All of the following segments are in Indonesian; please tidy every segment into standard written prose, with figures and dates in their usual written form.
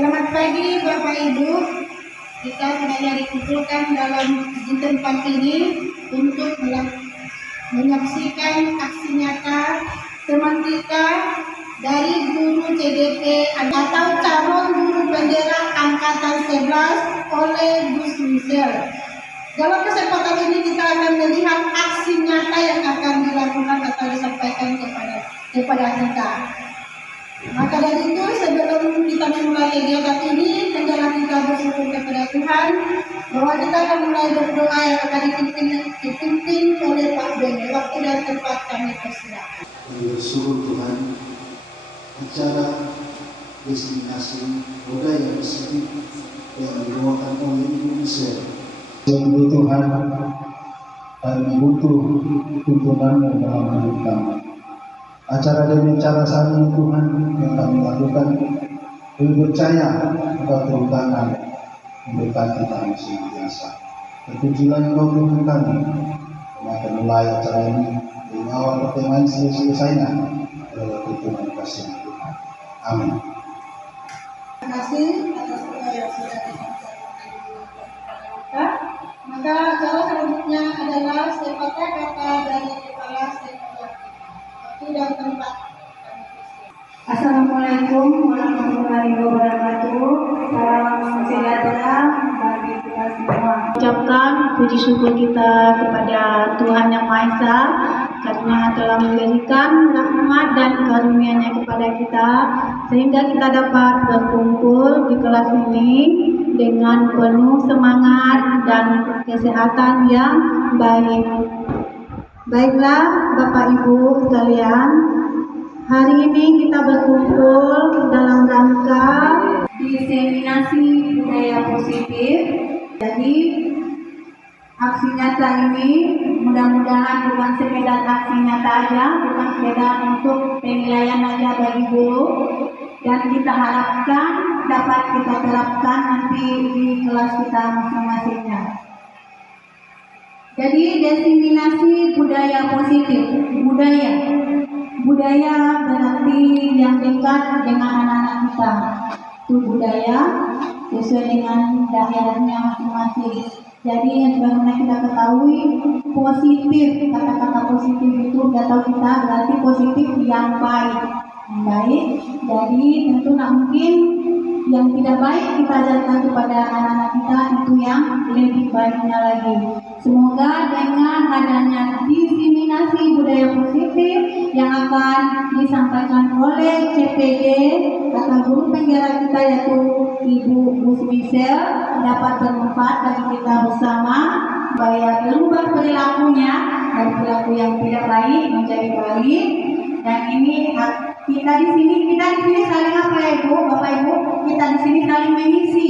Selamat pagi Bapak Ibu. Kita semuanya dikumpulkan dalam tempat ini untuk menyaksikan aksi nyata teman kita dari guru CDP atau calon guru bendera angkatan 11 oleh Gus Michel. Dalam kesempatan ini kita akan melihat aksi nyata yang akan dilakukan atau disampaikan kepada kita. Maka dari itu sebelum kita memulai kegiatan ini, hendaklah kita bersyukur kepada Tuhan bahwa kita akan mulai berdoa yang akan dipimpin oleh Pak Beni. Waktu dan tempat kami persilakan. Bersyukur Tuhan, acara destinasi budaya positif yang dibawakan oleh Ibu Michel. Sungguh Tuhan, kami butuh tuntunanmu dalam hidup kami. Acara demi cara saat ini Tuhan yang kami lakukan, kami percaya Engkau turun tangan memberkati kami senantiasa. Terpujilah Engkau Tuhan kami. Kami akan mulai acara ini dengan awal pertemuan selesainya adalah Tuhan kasih Tuhan. Amin. Terima kasih atas doa yang sudah disampaikan. Maka acara selanjutnya adalah sepatah kata dari kepala sekolah. Dan tempat. Assalamualaikum warahmatullahi wabarakatuh. Salam sejahtera bagi kita semua. Ucapkan puji syukur kita kepada Tuhan Yang Maha Esa karena telah memberikan rahmat dan karunia-Nya kepada kita sehingga kita dapat berkumpul di kelas ini dengan penuh semangat dan kesehatan yang baik. Baiklah Bapak Ibu sekalian, hari ini kita berkumpul dalam rangka diseminasi budaya positif. Jadi aksi nyata ini mudah-mudahan bukan sekedar aksi nyata aja, bukan sekedar untuk penilaian aja bagi guru, dan kita harapkan dapat kita terapkan nanti di kelas kita masing-masingnya. Jadi diseminasi budaya positif, budaya berarti yang dekat dengan anak-anak kita. Itu budaya sesuai dengan daerahnya masing-masing. Jadi yang sebagaimana kita ketahui positif, kata-kata positif itu sudah tahu kita berarti positif yang baik. Jadi tentu tidak mungkin yang tidak baik kita ajarkan kepada anak-anak kita, itu yang lebih baiknya lagi. Semoga dengan adanya diseminasi budaya positif yang akan disampaikan oleh CPD atau guru penggerak kita yaitu Ibu Gus Michel dapat bermanfaat bagi kita bersama, supaya berubah perilakunya dari perilaku yang tidak baik menjadi baik. Dan ini kita di sini saling apa ya Ibu, Bapak Ibu? Kita di sini saling mengisi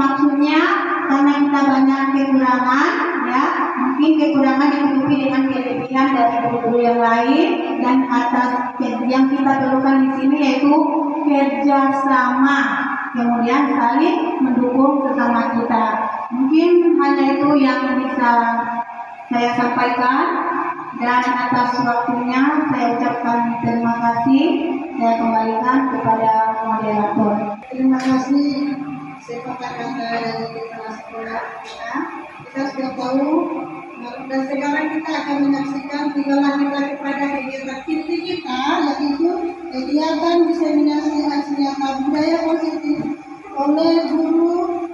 maksudnya karena kita banyak kekurangan, ya mungkin kekurangan ditutupi dengan kelebihan dari guru yang lain, dan atas yang kita perlukan di sini yaitu kerjasama, kemudian saling mendukung sesama kita. Mungkin hanya itu yang bisa saya sampaikan. Dan atas waktunya saya ucapkan terima kasih. Saya kembalikan kepada moderator. Terima kasih sepatah kata dari kepala sekolah kita. Kita sudah tahu dan sekarang kita akan menyaksikan tinggallah kita kepada kegiatan inti kita, yaitu kegiatan diseminasi aksi nyata budaya positif oleh guru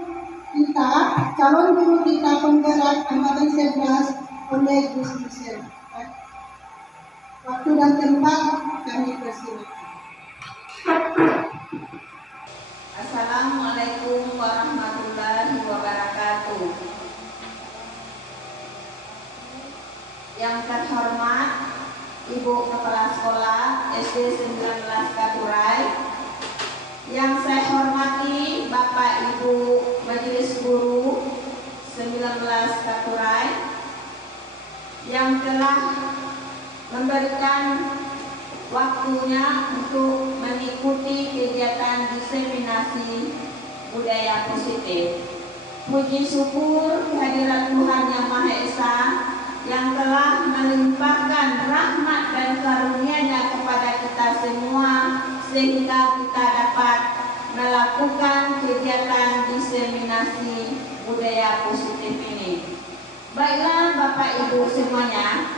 kita, calon guru kita penggerak angkatan 11 oleh Gus Michel. Waktu dan tempat kami persilakan. Assalamualaikum warahmatullahi wabarakatuh. Yang terhormat Ibu Kepala Sekolah SD 19 Katurai, yang saya hormati Bapak Ibu Majelis Guru 19 Katurai, yang telah memberikan waktunya untuk mengikuti kegiatan diseminasi budaya positif. Puji syukur kehadirat Tuhan Yang Maha Esa yang telah melimpahkan rahmat dan karunia-Nya kepada kita semua sehingga kita dapat melakukan melakukan kegiatan diseminasi budaya positif ini. Baiklah Bapak Ibu semuanya,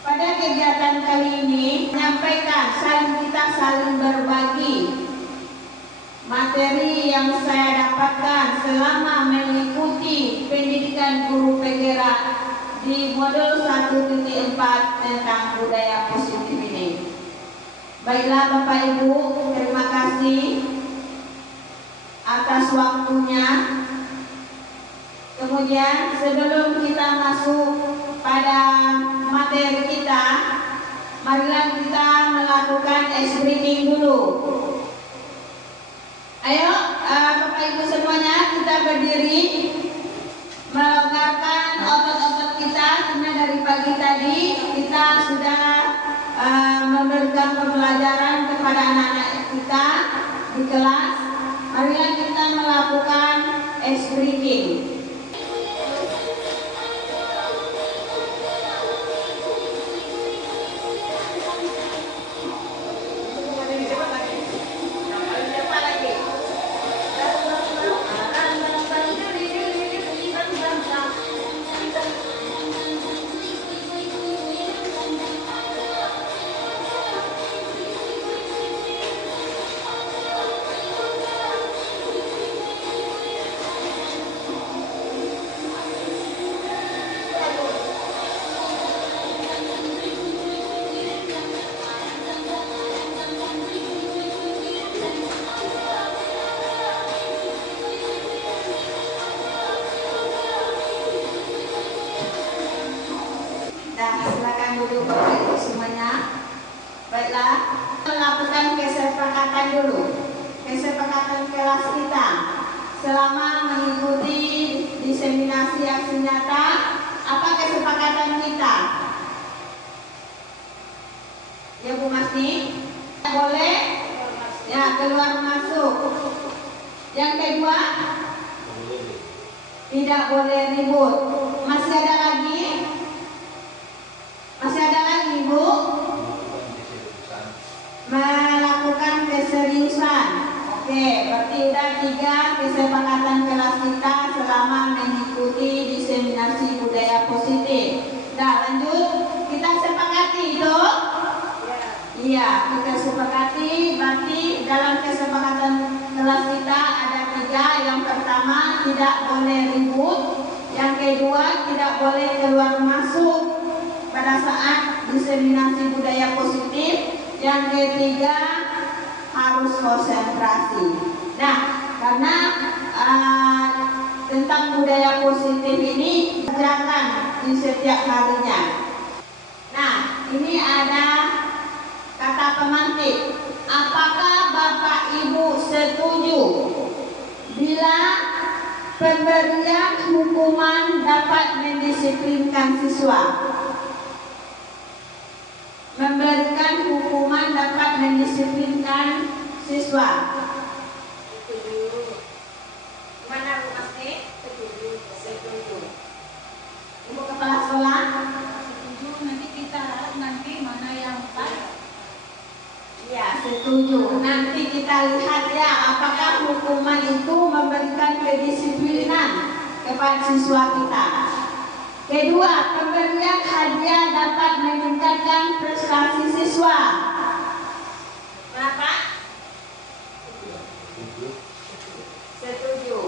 pada kegiatan kali ini menyampaikan kita saling berbagi materi yang saya dapatkan selama mengikuti pendidikan guru penggerak di modul 1.4 tentang budaya positif ini. Baiklah Bapak Ibu, terima kasih atas waktunya. Kemudian sebelum kita masuk pada materi kita, marilah kita melakukan ice breathing dulu. Ayo Bapak Ibu semuanya, kita berdiri, melonggarkan otot-otot kita karena dari pagi tadi kita sudah memberikan pembelajaran kepada anak-anak kita di kelas. Marilah kita melakukan ice breathing. Silakan duduk Bapak Ibu semuanya. Baiklah, melakukan kesepakatan dulu. Kesepakatan kelas kita selama mengikuti diseminasi aksi nyata. Apa kesepakatan kita? Ya Bu Masni, boleh? Ya, keluar masuk. Yang kedua, tidak boleh ribut. Masih ada lagi? Masih ada lagi Bu? Melakukan keseriusan. Oke, berarti udah 3 kesepakatan kelas kita selama mengikuti diseminasi budaya positif. Nah lanjut, kita sepakati itu? Iya, kita sepakati. Berarti dalam kesepakatan kelas kita ada 3. Yang pertama, tidak boleh ribut. Yang kedua, tidak boleh keluar masuk pada saat diseminasi budaya positif. Yang ketiga, harus konsentrasi. Nah, karena tentang budaya positif ini kerjakan di setiap harinya. Nah, ini ada kata pemantik. Apakah Bapak Ibu setuju bila pemberian hukuman dapat mendisiplinkan siswa? Memberikan hukuman dapat mendisiplinkan siswa. Setuju. Gimana Bu Masni? Setuju. Setuju. Ibu Kepala Sekolah? Setuju, nanti kita nanti mana yang pas. Ya, setuju. Nanti kita lihat ya apakah hukuman itu memberikan kedisiplinan kepada siswa kita. Kedua, pemberian hadiah dapat meningkatkan prestasi siswa. Kenapa? Setuju.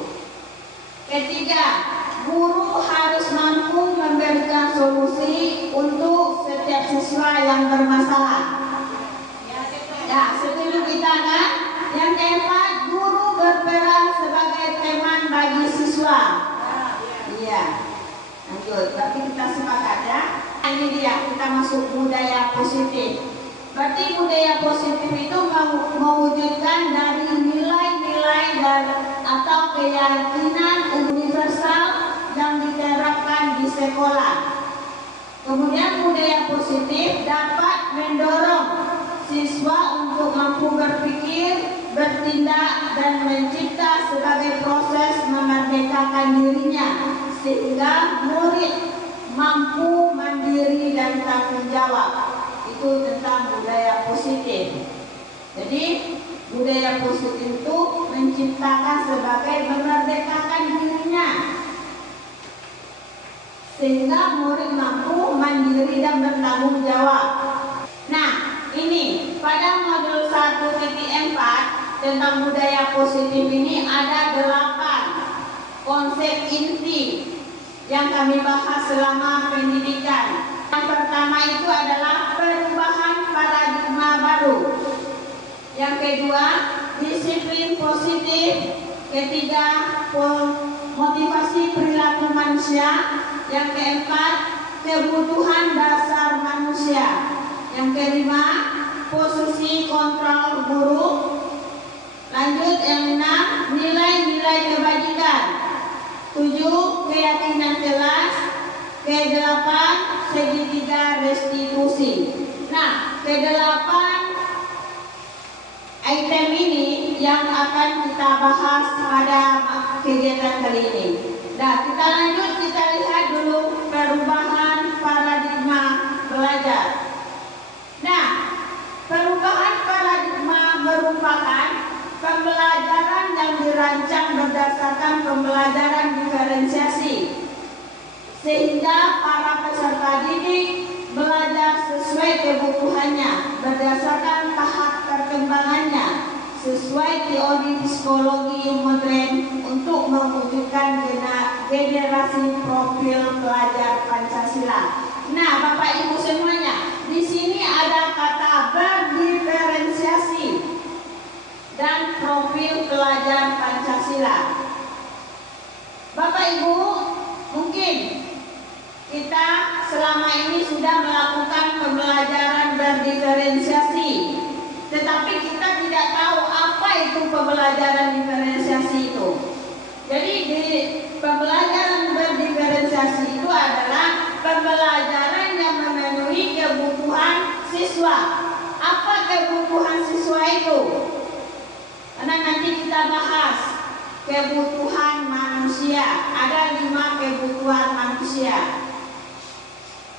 Ketiga, guru harus mampu memberikan solusi untuk setiap siswa yang bermasalah. Ya, setuju kita kan? Yang keempat, guru berperan sebagai teman bagi siswa. Iya. Lanjut, berarti kita sepakat ya. Ini dia, kita masuk budaya positif. Berarti budaya positif itu mewujudkan dari nilai-nilai atau keyakinan universal yang diterapkan di sekolah. Kemudian budaya positif dapat mendorong siswa untuk mampu berpikir, bertindak, dan mencipta sebagai proses memerdekakan dirinya, sehingga murid mampu mandiri dan tanggung jawab. Itu tentang budaya positif. Jadi budaya positif itu menciptakan sebagai memerdekakan dirinya, sehingga murid mampu mandiri dan bertanggung jawab. Nah, ini pada modul 1.4 tentang budaya positif ini ada 8 konsep inti yang kami bahas selama pendidikan. Yang pertama itu adalah perubahan paradigma baru. Yang kedua, disiplin positif. Ketiga, motivasi perilaku manusia. Yang keempat, kebutuhan dasar manusia. Yang kelima, posisi kontrol guru. Lanjut yang 6, nilai-nilai kebajikan. 7, keyakinan kelas. Ke-8, segitiga restitusi. Nah, ke-8 item ini yang akan kita bahas pada kegiatan kali ini. Nah, kita lanjut, kita lihat dulu perubahan paradigma belajar. Nah, perubahan paradigma merupakan pembelajaran yang dirancang berdasarkan pembelajaran diferensiasi, sehingga para peserta didik belajar sesuai kebutuhannya berdasarkan tahap perkembangannya sesuai teori psikologi modern untuk mewujudkan generasi profil pelajar Pancasila. Nah, Bapak Ibu semuanya, di sini ada kata berdiferensiasi dan profil pelajar Pancasila. Bapak Ibu, mungkin kita selama ini sudah melakukan pembelajaran berdiferensiasi, tetapi kita tidak tahu apa itu pembelajaran diferensiasi itu. Jadi di pembelajaran berdiferensiasi itu adalah pembelajaran yang memenuhi kebutuhan siswa. Apa kebutuhan siswa itu? Karena nanti kita bahas kebutuhan manusia. Ada 5 kebutuhan manusia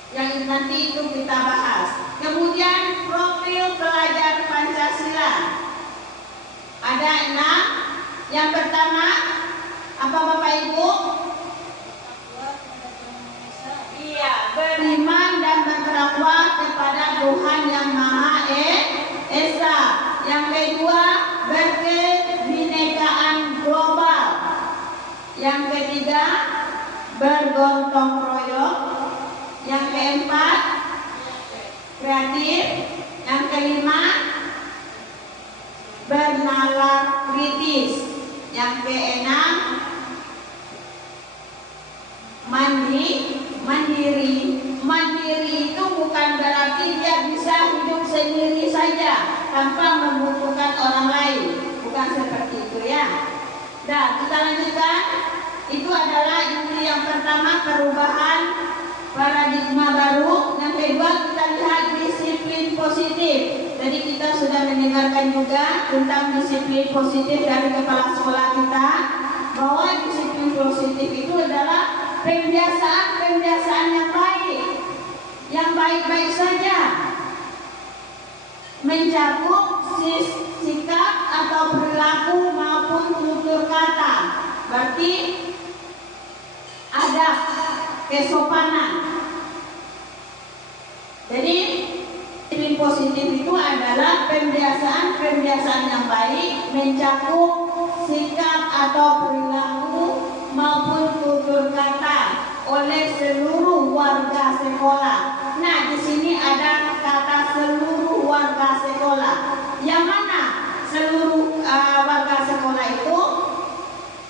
yang nanti itu kita bahas. Kemudian profil pelajar Pancasila ada 6. Yang pertama apa Bapak Ibu? Iya, beriman dan bertakwa kepada Tuhan yang Maha Esa. Yang kedua, berkebinekaan global. Yang ketiga, bergotong royong. Yang keempat, kreatif. Yang kelima, bernalar kritis. Yang keenam, mandiri. Mandiri itu bukan berarti dia bisa hidup sendiri saja tanpa membutuhkan orang lain, bukan seperti itu ya. Nah, kita lanjutkan. Itu adalah inti yang pertama, perubahan paradigma baru. Yang kedua, kita lihat disiplin positif. Jadi kita sudah mendengarkan juga tentang disiplin positif dari kepala sekolah kita, bahwa disiplin positif itu adalah kebiasaan yang baik-baik saja, mencakup sikap atau perilaku maupun tutur kata. Berarti ada kesopanan. Jadi disiplin positif itu adalah kebiasaan yang baik, mencakup sikap atau perilaku maupun tutur kata oleh seluruh warga sekolah. Nah, di sini ada kata seluruh warga sekolah. Yang mana seluruh warga sekolah itu?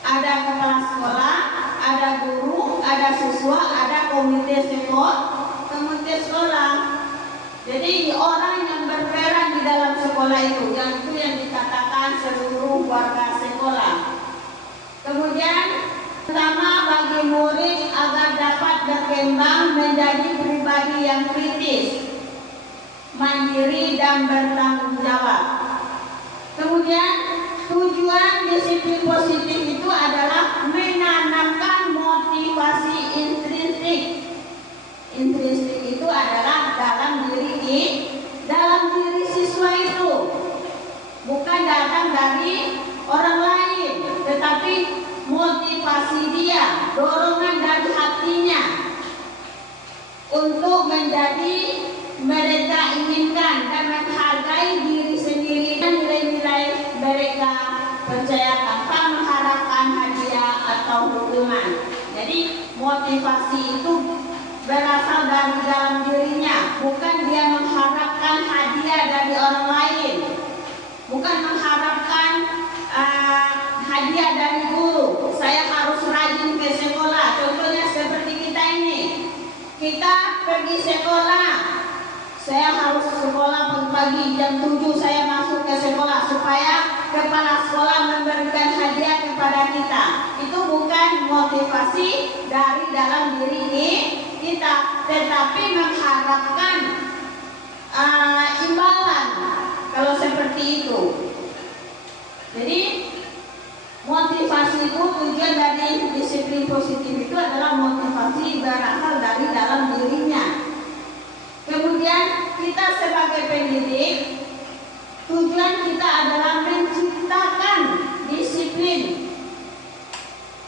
Ada kepala sekolah, ada guru, ada siswa, ada komite sekolah. Jadi orang yang berperan di dalam sekolah itu yang dikatakan seluruh warga sekolah. Kemudian pertama, bagi murid agar dapat berkembang menjadi pribadi yang kritis, mandiri dan bertanggung jawab. Kemudian tujuan disiplin positif itu adalah menanamkan motivasi intrinsik. Intrinsik itu adalah dalam diri siswa itu, bukan datang menjadi mereka inginkan dan menghargai diri sendiri dan nilai-nilai mereka percaya tanpa mengharapkan hadiah atau hukuman. Jadi motivasi itu berasal dari dalam dirinya, bukan dia mengharapkan hadiah dari orang lain, bukan mengharapkan hadiah dari guru. Saya harus rajin ke sekolah. Contohnya seperti kita ini, kita pergi sekolah, saya harus sekolah pagi jam 7 saya masuk ke sekolah supaya kepala sekolah memberikan hadiah kepada kita. Itu bukan motivasi dari dalam diri kita, tetapi mengharapkan imbalan kalau seperti itu. Jadi motivasi itu, tujuan dari disiplin positif itu adalah motivasi berasal dari dalam dirinya. Kemudian kita sebagai pendidik, tujuan kita adalah menciptakan disiplin,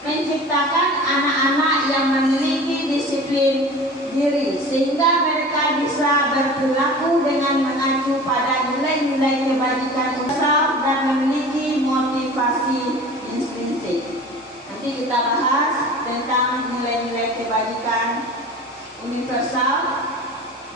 menciptakan anak-anak yang memiliki disiplin diri sehingga mereka bisa berperilaku dengan mengacu pada nilai-nilai kebajikan usaha dan memiliki motivasi intrinsik. Nanti kita bahas tentang nilai-nilai kebajikan universal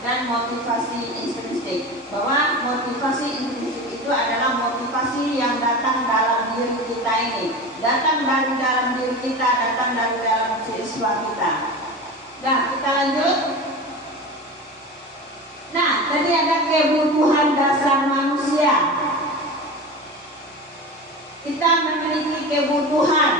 dan motivasi intrinsik. Bahwa motivasi intrinsik itu adalah motivasi yang datang dalam diri kita ini, datang dari dalam diri kita, datang dari dalam siswa kita. Nah, kita lanjut. Nah, tadi ada kebutuhan dasar manusia. Kita memiliki kebutuhan.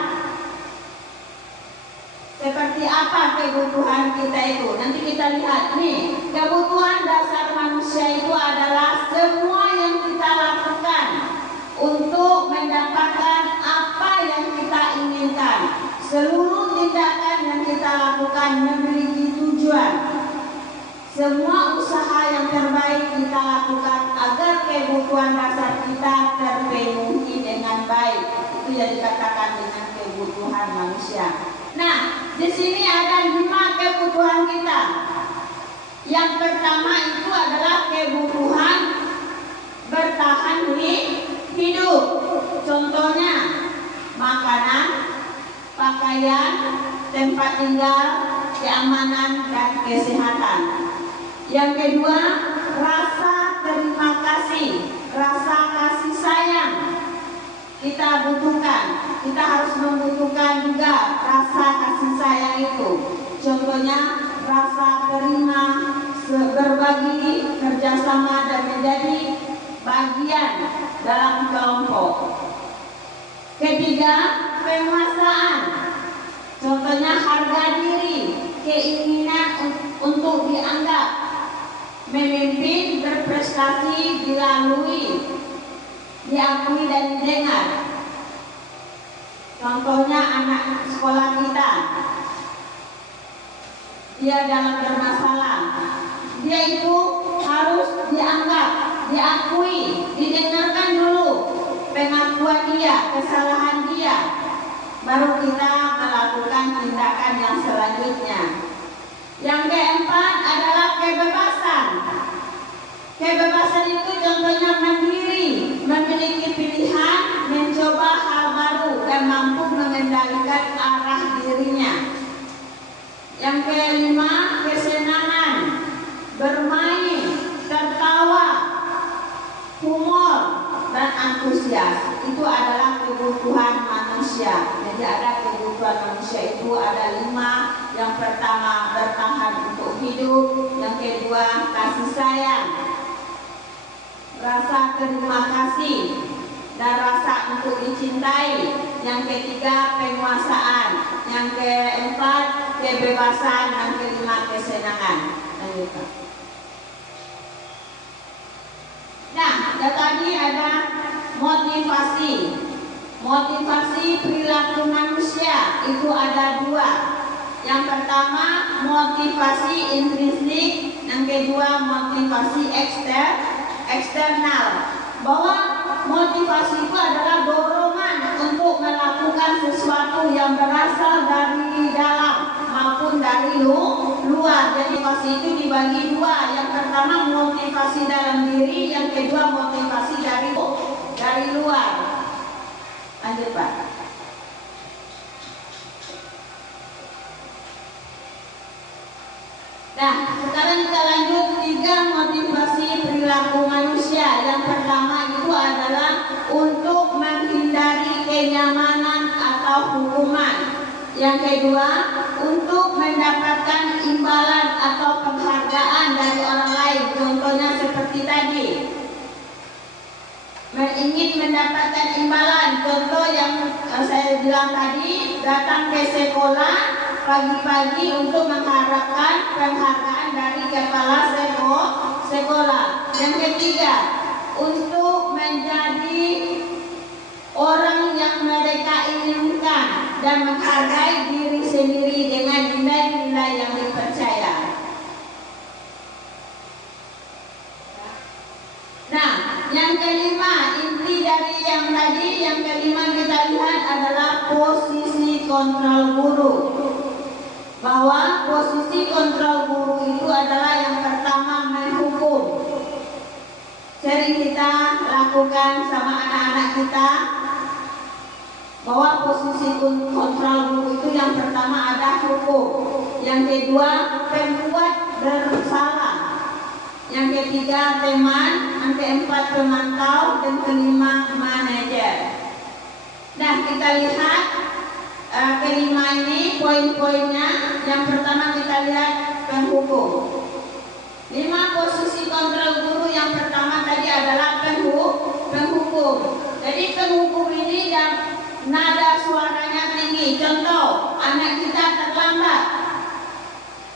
Seperti apa kebutuhan kita itu? Nanti kita lihat nih. Kebutuhan dasar manusia itu adalah semua yang kita lakukan untuk mendapatkan apa yang kita inginkan. Seluruh tindakan yang kita lakukan memiliki tujuan. Semua usaha yang terbaik kita lakukan agar kebutuhan dasar kita terpenuhi dengan baik. Itu yang dikatakan dengan kebutuhan manusia. Nah, di sini ada 5 kebutuhan kita. Yang pertama itu adalah kebutuhan bertahan hidup. Contohnya makanan, pakaian, tempat tinggal, keamanan, dan kesehatan. Yang kedua, rasa terima kasih, rasa kasih sayang kita butuhkan. Kita harus membutuhkan juga rasa kasih sayang itu. Contohnya rasa terima, berbagi, kerjasama, dan menjadi bagian dalam kelompok. Ketiga, penguasaan. Contohnya harga diri, keinginan untuk dianggap, memimpin, berprestasi, dilalui, diakui dan didengar. Contohnya anak sekolah kita, dia dalam bermasalah, dia itu harus dianggap, diakui, didengarkan dulu pengakuan dia, kesalahan dia, baru kita melakukan tindakan yang selanjutnya. Yang keempat adalah kebebasan. Kebebasan itu contohnya mandiri, memiliki pilihan, mencoba hal baru dan mampu mengendalikan arah dirinya. Yang kelima, kesenangan, bermain, tertawa, humor, dan antusias. Itu adalah kebutuhan manusia. Jadi ada kebutuhan manusia itu ada 5. Yang pertama, bertahan untuk hidup. Yang kedua, kasih sayang, rasa terima kasih, dan rasa untuk dicintai. Yang ketiga, penguasaan. Yang keempat, kebebasan. Yang kelima, kesenangan. Lanjutkan. Nah, tadi ada motivasi. Motivasi perilaku manusia itu ada 2. Yang pertama, motivasi intrinsik. Yang kedua, motivasi eksternal. Bahwa motivasi itu adalah dorongan untuk melakukan sesuatu yang berasal dari dalam. maupun dari luar. Jadi motivasi itu dibagi dua. Yang pertama motivasi dalam diri, yang kedua motivasi dari luar. Lanjut Pak. Nah, sekarang kita lanjut 3 motivasi perilaku manusia. Yang pertama itu adalah untuk menghindari kenyamanan atau hukuman. Yang kedua, untuk mendapatkan imbalan atau penghargaan dari orang lain. Contohnya seperti tadi, ingin mendapatkan imbalan. Contoh yang saya bilang tadi, datang ke sekolah pagi-pagi untuk mengharapkan penghargaan dari kepala sekolah. Yang ketiga, untuk menjadi orang yang mereka inginkan dan menghargai diri sendiri dengan nilai-nilai yang dipercaya. Nah, yang kelima, inti dari yang tadi, yang kelima kita lihat adalah posisi kontrol guru. Bahwa posisi kontrol guru itu adalah yang pertama menghukum. Sering kita lakukan sama anak-anak kita, bahwa posisi kontrol guru itu yang pertama ada hukum, yang kedua pembuat bersalah, yang ketiga teman, yang keempat pemantau, dan kelima manajer. Nah, kita lihat kelima ini poin-poinnya. Yang pertama kita lihat penghukum. 5 posisi kontrol guru yang pertama tadi adalah penghukum. Jadi penghukum ini dan nada suaranya tinggi. Contoh, anak kita terlambat.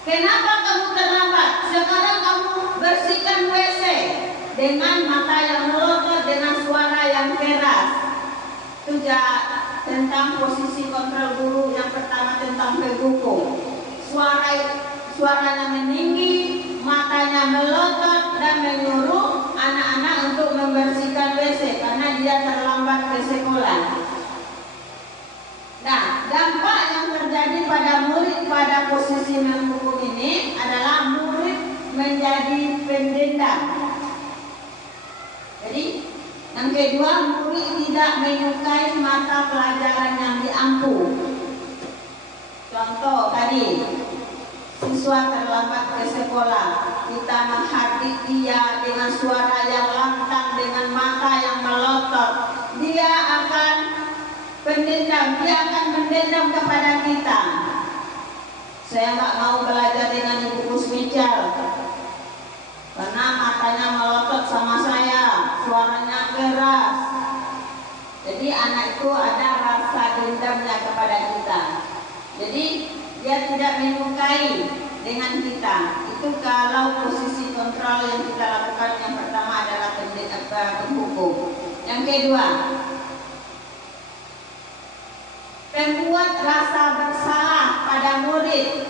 Kenapa kamu terlambat? Sekarang kamu bersihkan WC. Dengan mata yang melotot, dengan suara yang keras. Itu tentang posisi kontrol guru. Yang pertama tentang penghukum. Suaranya meninggi, matanya melotot, dan menyuruh anak-anak untuk membersihkan WC karena dia terlambat ke sekolah. Nah, dampak yang terjadi pada murid pada posisi menghukum ini adalah murid menjadi pendendam. Jadi, yang kedua, murid tidak menyukai mata pelajaran yang diampu. Contoh tadi, siswa terlambat ke sekolah, kita menghardik dia dengan suara yang lantang, dengan mata yang melotot. Dia akan pendendam, dia akan mendendam kepada kita. Saya nggak mau belajar dengan Ibu Kusmical karena matanya melotot sama saya, suaranya keras. Jadi anak itu ada rasa dendamnya kepada kita. Jadi dia tidak menyukai dengan kita. Itu kalau posisi kontrol yang kita lakukan yang pertama adalah penghukum. Yang kedua, membuat rasa bersalah pada murid.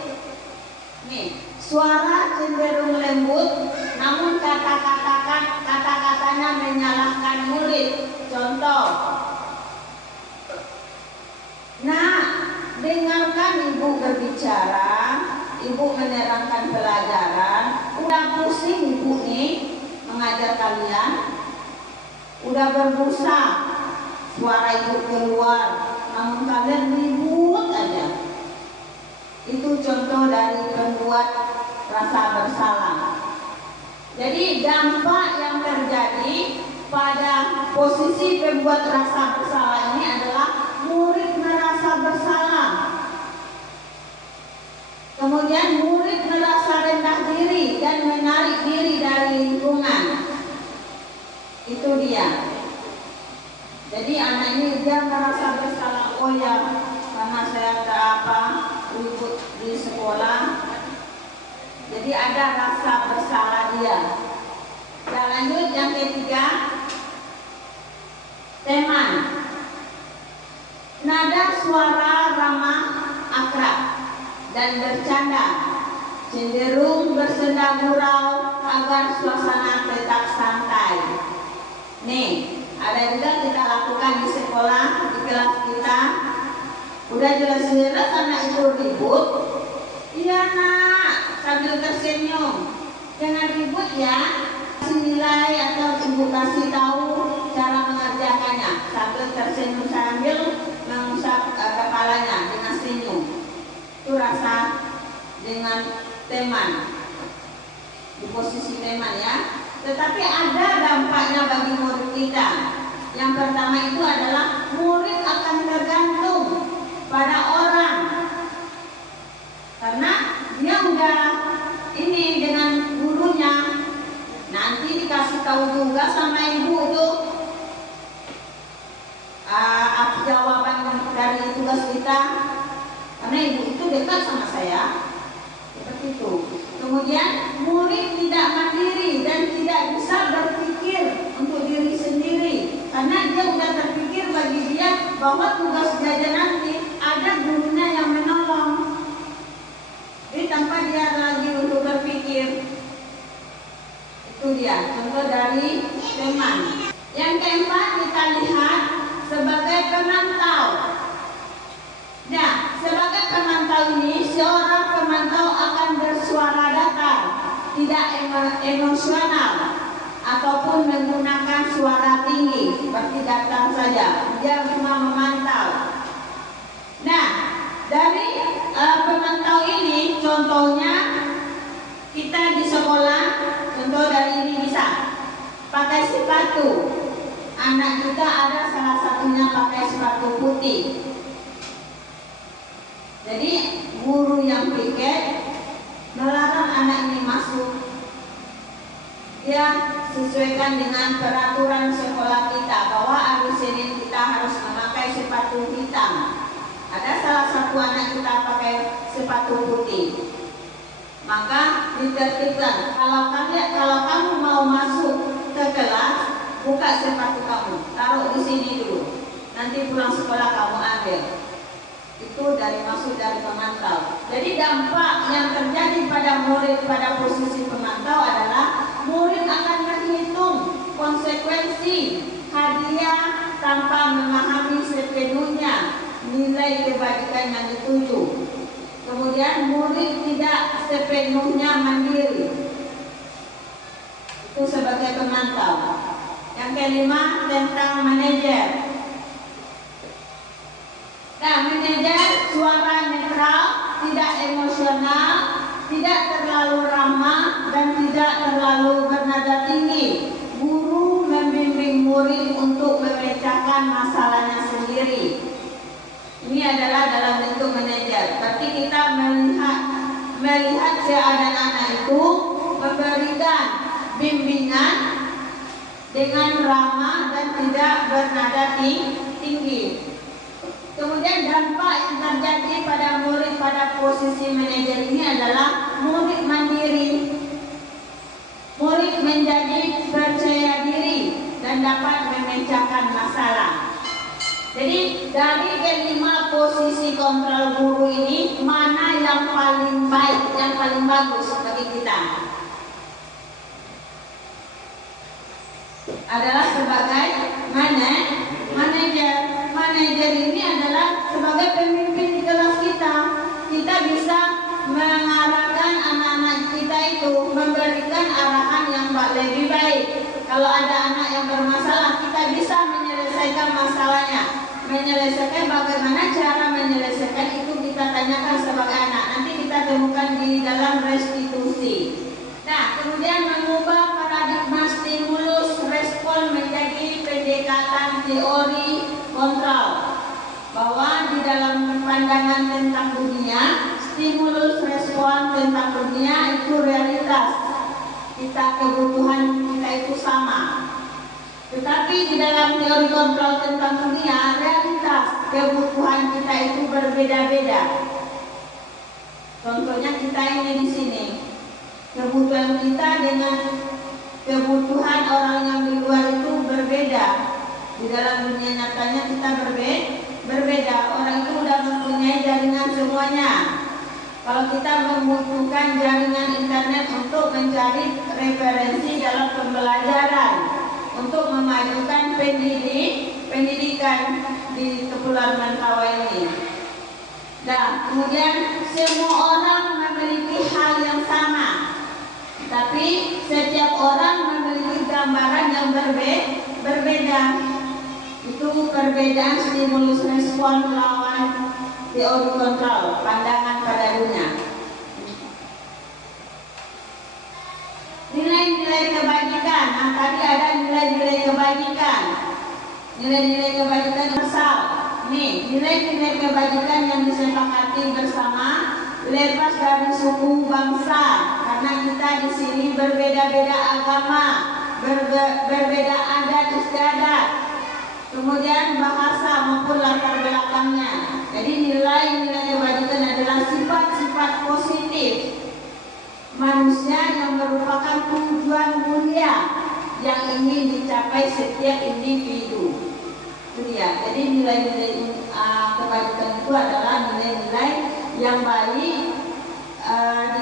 Nih, suara cenderung lembut, namun kata-katanya menyalahkan murid. Contoh, nah, dengarkan ibu berbicara, ibu menerangkan pelajaran. Udah pusing ibu nih mengajar kalian, udah berbusa, suara ibu keluar, namun kalian ribut aja. Itu contoh dari pembuat rasa bersalah. Jadi dampak yang terjadi pada posisi pembuat rasa bersalah ini adalah murid merasa bersalah. Kemudian murid merasa rendah diri dan menarik diri dari lingkungan. Itu dia. Jadi anak ini dia merasa bersalah. Oh ya, karena saya ribut di sekolah. Jadi ada rasa bersalah dia. Kita lanjut yang ketiga, teman. Nada suara ramah, akrab, dan bercanda, cenderung bersenda gurau agar suasana tetap santai. Nih, ada juga kita lakukan di sekolah, di kelas kita. Udah jelas-jelas anak itu ribut, Iya nak, sambil tersenyum. Jangan ribut ya. Kasih nilai atau ibu kasih tahu cara mengerjakannya sambil tersenyum sambil mengusap kepalanya dengan senyum. Itu rasa dengan teman, di posisi teman ya. Tetapi ada dampaknya bagi murid kita. Yang pertama itu adalah murid akan tergantung pada orang, karena dia udah ini dengan gurunya. Nanti dikasih tahu juga sama ibu tuh jawaban dari tugas kita, karena ibu itu dekat sama saya. Seperti itu. Kemudian murid tidak mandiri dan tidak bisa berpikir untuk diri sendiri, karena dia sudah terpikir bagi dia bahwa tugas belajar nanti ada gurunya yang menolong. Jadi tanpa dia lagi untuk berpikir. Itu dia contoh dari teman. Yang keempat kita lihat sebagai pemantau. Nah, sebagai pemantau ini seorang pemantau akan bersuara datar, tidak emosional ataupun menggunakan suara tinggi, seperti datar saja. Dia cuma memantau. Nah, dari pemantau ini contohnya kita di sekolah, contoh dari ini bisa pakai sepatu. Anak kita ada salah satunya pakai sepatu putih. Jadi guru yang piket melarang anak ini masuk. Dia sesuaikan dengan peraturan sekolah kita bahwa hari Senin kita harus memakai sepatu hitam. Ada salah satu anak kita pakai sepatu putih. Maka ditertibkan, kalau kamu mau masuk ke kelas, buka sepatu kamu, taruh di sini dulu. Nanti pulang sekolah kamu ambil. Itu dari maksud dari pemantau. Jadi dampak yang terjadi pada murid pada posisi pemantau adalah murid akan menghitung konsekuensi hadiah tanpa memahami sepenuhnya nilai kebajikan yang dituju. Kemudian murid tidak sepenuhnya mandiri. Itu sebagai pemantau. Yang kelima tentang manajer. Nah, manajer suara netral, tidak emosional, tidak terlalu ramah, dan tidak terlalu bernada tinggi. Guru membimbing murid untuk memecahkan masalahnya sendiri. Ini adalah dalam bentuk manajer. Berarti kita melihat keadaan anak itu, memberikan bimbingan dengan ramah dan tidak bernada tinggi. Kemudian dampak yang terjadi pada murid pada posisi manajer ini adalah murid mandiri, murid menjadi percaya diri dan dapat memecahkan masalah. Jadi dari kelima posisi kontrol guru ini, mana yang paling baik, yang paling bagus bagi kita? Adalah sebagai manajer. Manajer ini adalah sebagai pemimpin di kelas kita. Kita bisa mengarahkan anak-anak kita itu, memberikan arahan yang lebih baik. Kalau ada anak yang bermasalah, kita bisa menyelesaikan masalahnya. Menyelesaikan, bagaimana cara menyelesaikan itu kita tanyakan sebagai anak. Nanti kita temukan di dalam restitusi. Nah, kemudian mengubah paradigma stimulus respon menjadi pendekatan teori kontrol. Bahwa di dalam pandangan tentang dunia, stimulus respon tentang dunia itu realitas. Kebutuhan kita itu sama. Tetapi di dalam teori kontrol tentang dunia, realitas kebutuhan kita itu berbeda-beda. Contohnya kita ini di sini, kebutuhan kita dengan kebutuhan orang yang di luar itu berbeda. Di dalam dunia nyatanya kita berbeda. Orang itu sudah mempunyai jaringan semuanya. Kalau kita membutuhkan jaringan internet untuk mencari referensi dalam pembelajaran, untuk memajukan pendidikan di Kepulauan Mentawai ini. Nah, kemudian semua orang memiliki hal yang sama, tapi setiap orang memiliki gambaran yang berbeda. Itu perbedaan stimulus respon lawan teori kontrol, pandangan pada dunia. Nilai-nilai kebajikan. Nah, tadi ada nilai-nilai kebajikan. Nilai-nilai kebajikan asal. Nih, nilai-nilai kebajikan yang disepakati bersama lepas dari suku bangsa. Karena kita di sini berbeda-beda agama, berbeda adat istiadat, kemudian bahasa maupun latar belakangnya. Jadi nilai-nilai kebajikan adalah sifat-sifat positif manusia yang merupakan tujuan mulia yang ingin dicapai setiap individu. Itu dia. Jadi nilai-nilai kebajikan itu adalah nilai-nilai yang baik,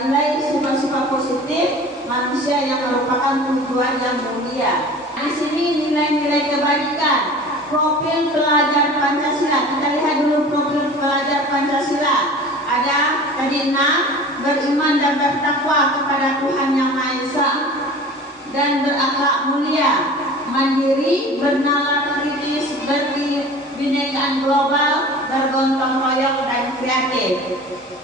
nilai sifat-sifat positif manusia yang merupakan tujuan yang mulia. Di sini nilai-nilai kebajikan. Profil pelajar Pancasila. Kita lihat dulu profil pelajar Pancasila. Ada tadi 6, beriman dan bertakwa kepada Tuhan Yang Maha Esa dan berakhlak mulia, mandiri, bernalar kritis, berkebinekaan global, bergotong royong dan kreatif.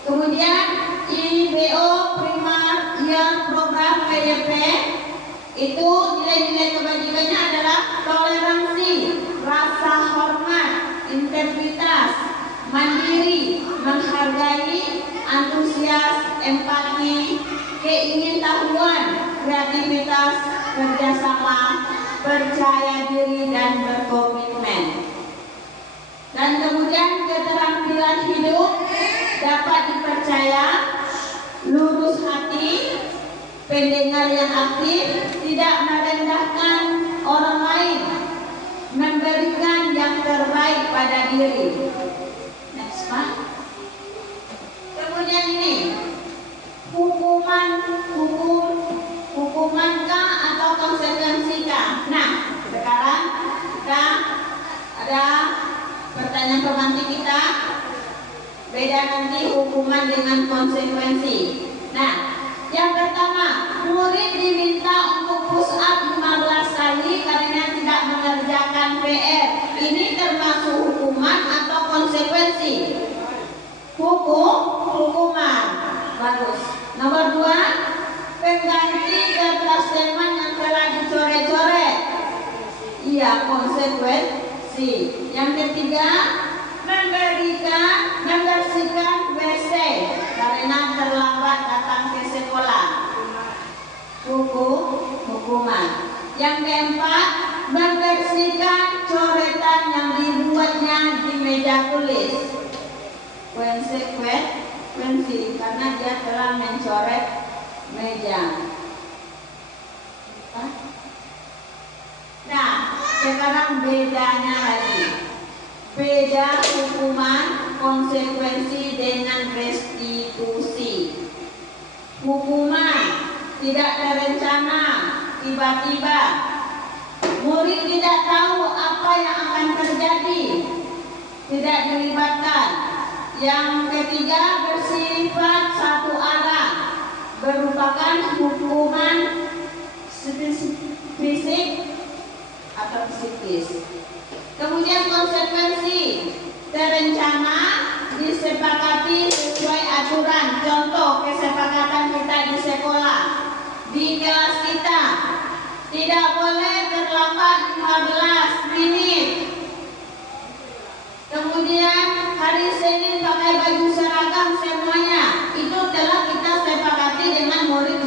Kemudian IBO Primar Year Program PYP itu nilai-nilai kebajikannya adalah toleransi, rasa hormat, integritas, mandiri, menghargai, antusias, empati, keingintahuan, kreativitas, kerjasama, percaya diri dan berkomitmen. Dan kemudian keterampilan hidup dapat dipercaya, lurus hati, pendengar yang aktif, tidak merendahkan orang lain, memberikan yang terbaik pada diri. Next, Pak. Kemudian ini hukumankah atau konsekuensikah? Nah, sekarang kita ada pertanyaan pemantik kita. Beda nanti hukuman dengan konsekuensi. Nah, yang pertama, murid diminta untuk push up 15 kali karena tidak mengerjakan PR. Ini termasuk hukuman atau konsekuensi? Hukuman. Bagus. Nomor 2, pengganti kertas teman yang telah dicoret-coret. Iya, konsekuensi. Yang ketiga, membersihkan WC karena terlambat datang ke sekolah. Hukuman. Yang keempat, membersihkan coretan yang dibuatnya di meja tulis. Konsekuensi karena dia telah mencoret meja. Nah, sekarang bedanya lagi. Beda hukuman, konsekuensi dengan restitusi. Hukuman tidak terencana, tiba-tiba. Murid tidak tahu apa yang akan terjadi, tidak dilibatkan. Yang ketiga, bersifat satu arah, merupakan hukuman fisik atau psikis. Kemudian konsekuensi terencana, disepakati sesuai aturan. Contoh kesepakatan kita di sekolah, di kelas kita tidak boleh terlambat 15 menit. Kemudian hari Senin pakai baju seragam semuanya. Itu telah kita sepakati dengan murid.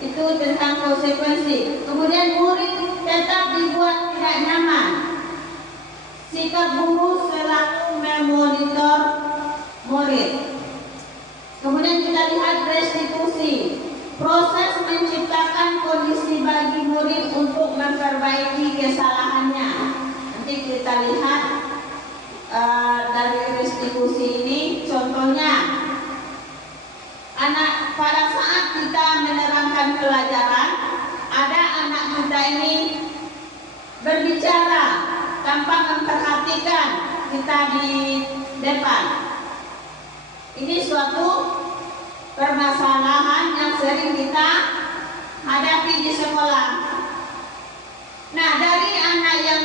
Itu tentang konsekuensi. Kemudian murid tetap dibuat tidak nyaman. Sikap guru selalu memonitor murid. Kemudian kita lihat restitusi. Proses menciptakan kondisi bagi murid untuk memperbaiki kesalahannya. Nanti kita lihat dari restitusi ini contohnya. Anak pada saat kita menerangkan pelajaran, ada anak kita ini berbicara tanpa memperhatikan kita di depan. Ini suatu permasalahan yang sering kita hadapi di sekolah. Nah, dari anak yang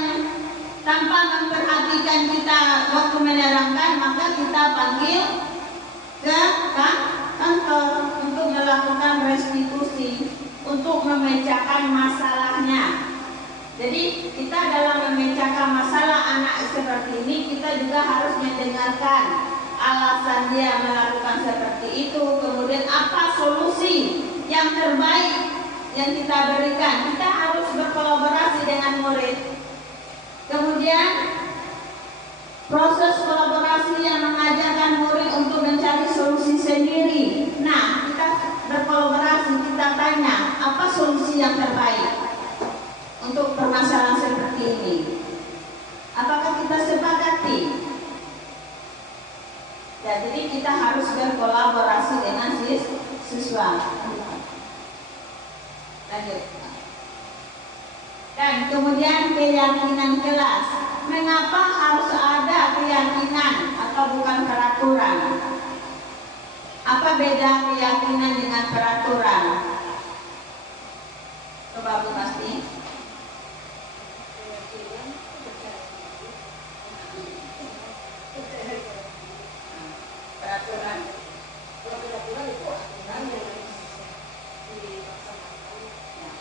tanpa memperhatikan kita waktu menerangkan, maka kita panggil ke kantor untuk melakukan restitusi, untuk memecahkan masalahnya. Jadi kita dalam memecahkan masalah anak seperti ini, kita juga harus mendengarkan alasan dia melakukan seperti itu, kemudian apa solusi yang terbaik yang kita berikan. Kita harus berkolaborasi dengan murid. Kemudian proses kolaborasi yang mengajarkan murid untuk mencari solusi sendiri. Nah, kita berkolaborasi, kita tanya apa solusi yang terbaik untuk permasalahan seperti ini. Apakah kita sepakati? Ya, jadi kita harus berkolaborasi dengan siswa. Lanjut. Dan kemudian keyakinan kelas. Mengapa harus ada keyakinan atau bukan peraturan? Apa beda keyakinan dengan peraturan? Coba Bu pasti. Peraturan.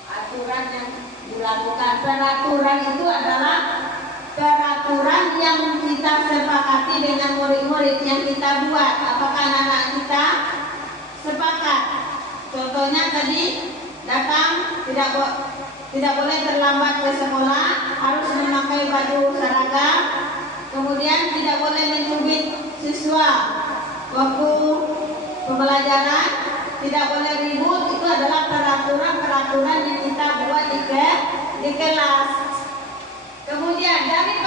Aturan yang dilakukan. Peraturan itu adalah peraturan yang kita sepakati dengan murid-murid yang kita buat. Apakah anak-anak kita sepakat? Contohnya tadi datang tidak boleh terlambat ke sekolah, harus memakai baju seragam, kemudian tidak boleh mencubit siswa waktu pembelajaran, tidak boleh ribut. Itu adalah peraturan-peraturan yang kita buat di kelas. Kemudian dari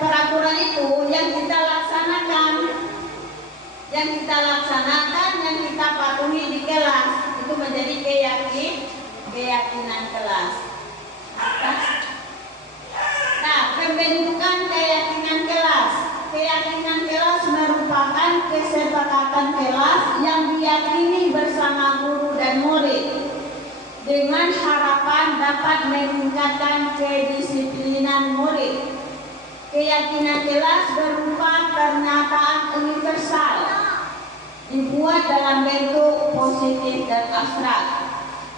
peraturan itu yang kita laksanakan, yang kita patuhi di kelas, itu menjadi keyakinan kelas. Nah, pembentukan keyakinan kelas. Keyakinan kelas merupakan kesepakatan kelas yang diyakini bersama guru dan murid dengan harapan dapat meningkatkan kedisiplinan murid. Keyakinan kelas berupa pernyataan universal, dibuat dalam bentuk positif dan abstrak.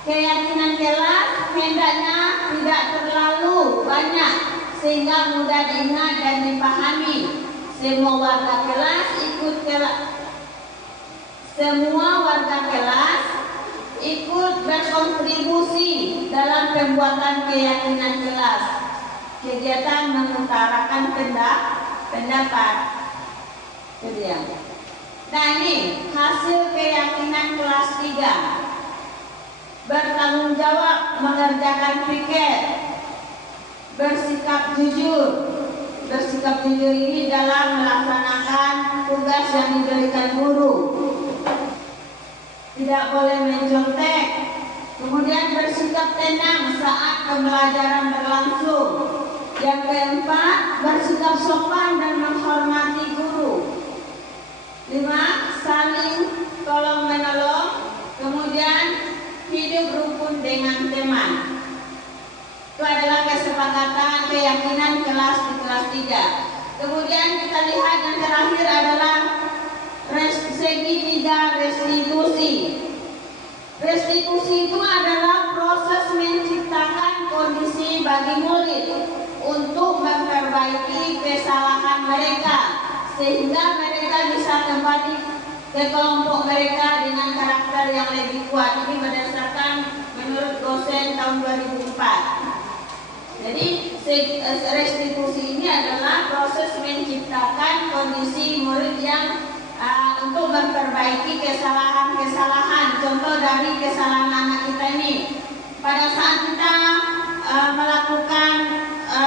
Keyakinan kelas hendaknya tidak terlalu banyak sehingga mudah diingat dan dipahami. Semua warga kelas ikut berkontribusi dalam pembuatan keyakinan kelas. Kegiatan mengutarakan pendapat. Nah, ini hasil keyakinan kelas 3. Bertanggung jawab mengerjakan piket, bersikap jujur. Bersikap jujur ini dalam melaksanakan tugas yang diberikan guru. Tidak boleh mencontek. Kemudian bersikap tenang saat pembelajaran berlangsung. Yang keempat, bersikap sopan dan menghormati guru. 5. Saling tolong menolong. Kemudian hidup rukun dengan teman. Itu adalah kesepakatan keyakinan kelas di kelas 3. Kemudian kita lihat yang terakhir adalah segi 3, restitusi. Restitusi itu adalah proses menciptakan kondisi bagi murid untuk memperbaiki kesalahan mereka sehingga mereka bisa kembali ke kelompok mereka dengan karakter yang lebih kuat. Ini berdasarkan menurut dosen tahun 2004. Jadi restitusi ini adalah proses menciptakan kondisi murid yang untuk memperbaiki kesalahan-kesalahan. Contoh dari kesalahan anak kita ini, pada saat kita melakukan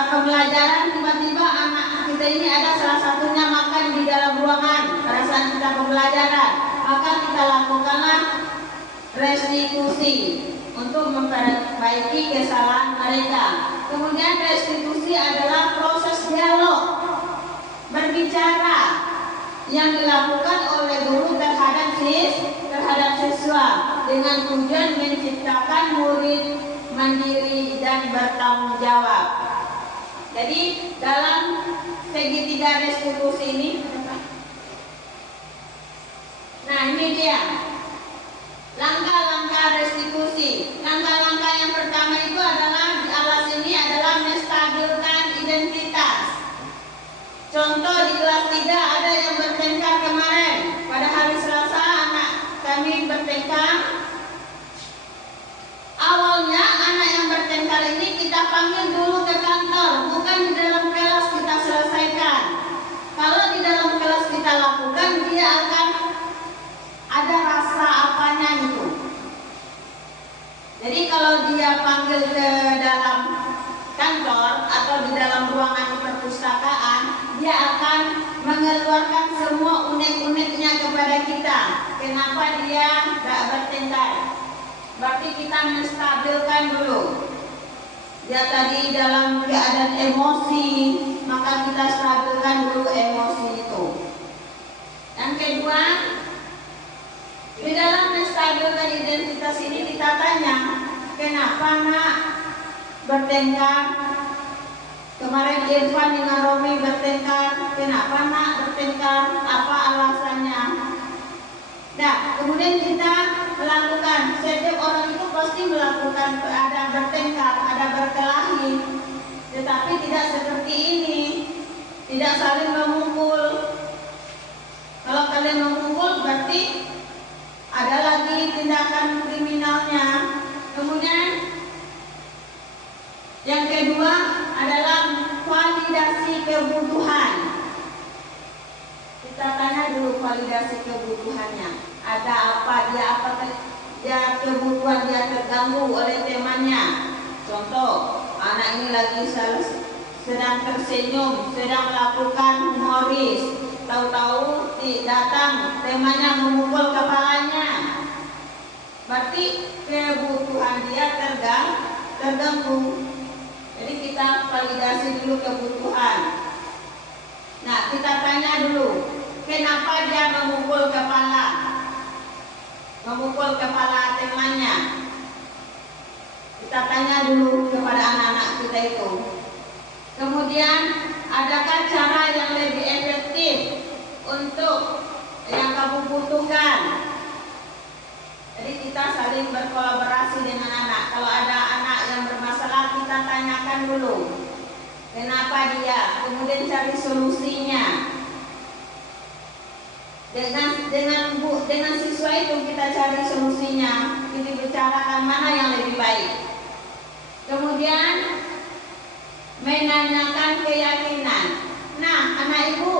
pembelajaran, tiba-tiba anak kita ini ada salah satunya makan di dalam ruangan pada saat kita pembelajaran, maka kita lakukanlah restitusi untuk memperbaiki kesalahan mereka. Kemudian restitusi adalah proses dialog, berbicara yang dilakukan oleh guru terhadap siswa dengan tujuan menciptakan murid mandiri dan bertanggung jawab. Jadi dalam segitiga restitusi ini, nah ini dia langkah-langkah restitusi. Langkah-langkah yang pertama itu adalah di alas ini adalah menstabilkan identitas. Contoh di kelas 3 ada yang bertengkar kemarin. Pada hari Selasa anak kami bertengkar. Awalnya anak yang bertengkar ini kita panggil dulu ke kantor, bukan di dalam kelas kita selesaikan. Kalau di dalam kelas kita lakukan, dia akan ada rasa apanya gitu. Jadi kalau dia panggil ke dalam kantor atau di dalam ruangan perpustakaan, dia akan mengeluarkan semua unek-uneknya kepada kita. Kenapa dia tidak bertengkar? Berarti kita menstabilkan dulu. Dia tadi dalam keadaan emosi, maka kita stabilkan dulu emosi itu. Yang kedua, di dalam menstabilkan identitas ini kita tanya, kenapa nak bertengkar? Kemarin Irfan dengan Romi bertengkar, kenapa nak bertengkar? Apa alasannya? Nah, kemudian kita melakukan, setiap orang itu pasti melakukan, ada bertengkar, ada berkelahi, tetapi tidak seperti ini, tidak saling memukul. Kalau kalian memukul berarti ada lagi tindakan kriminalnya. Kemudian yang kedua adalah validasi kebutuhan. Kita tanya dulu validasi kebutuhannya. Ada apa dia kebutuhan dia terganggu oleh temannya. Contoh, anak ini lagi sedang tersenyum, sedang melakukan humoris. Tahu-tahu datang temannya memukul kepalanya. Berarti kebutuhan dia terganggu. Jadi kita validasi dulu kebutuhan. Nah, kita tanya dulu, kenapa dia memukul kepala temannya? Kita tanya dulu kepada anak-anak kita itu. Kemudian, adakah cara yang lebih efektif untuk yang kamu butuhkan? Jadi kita saling berkolaborasi dengan anak. Kalau ada anak yang bermasalah, kita tanyakan dulu kenapa dia, kemudian cari solusinya. Dengan siswa itu kita cari solusinya, kita bicarakan mana yang lebih baik. Kemudian menanyakan keyakinan. Nah, anak ibu,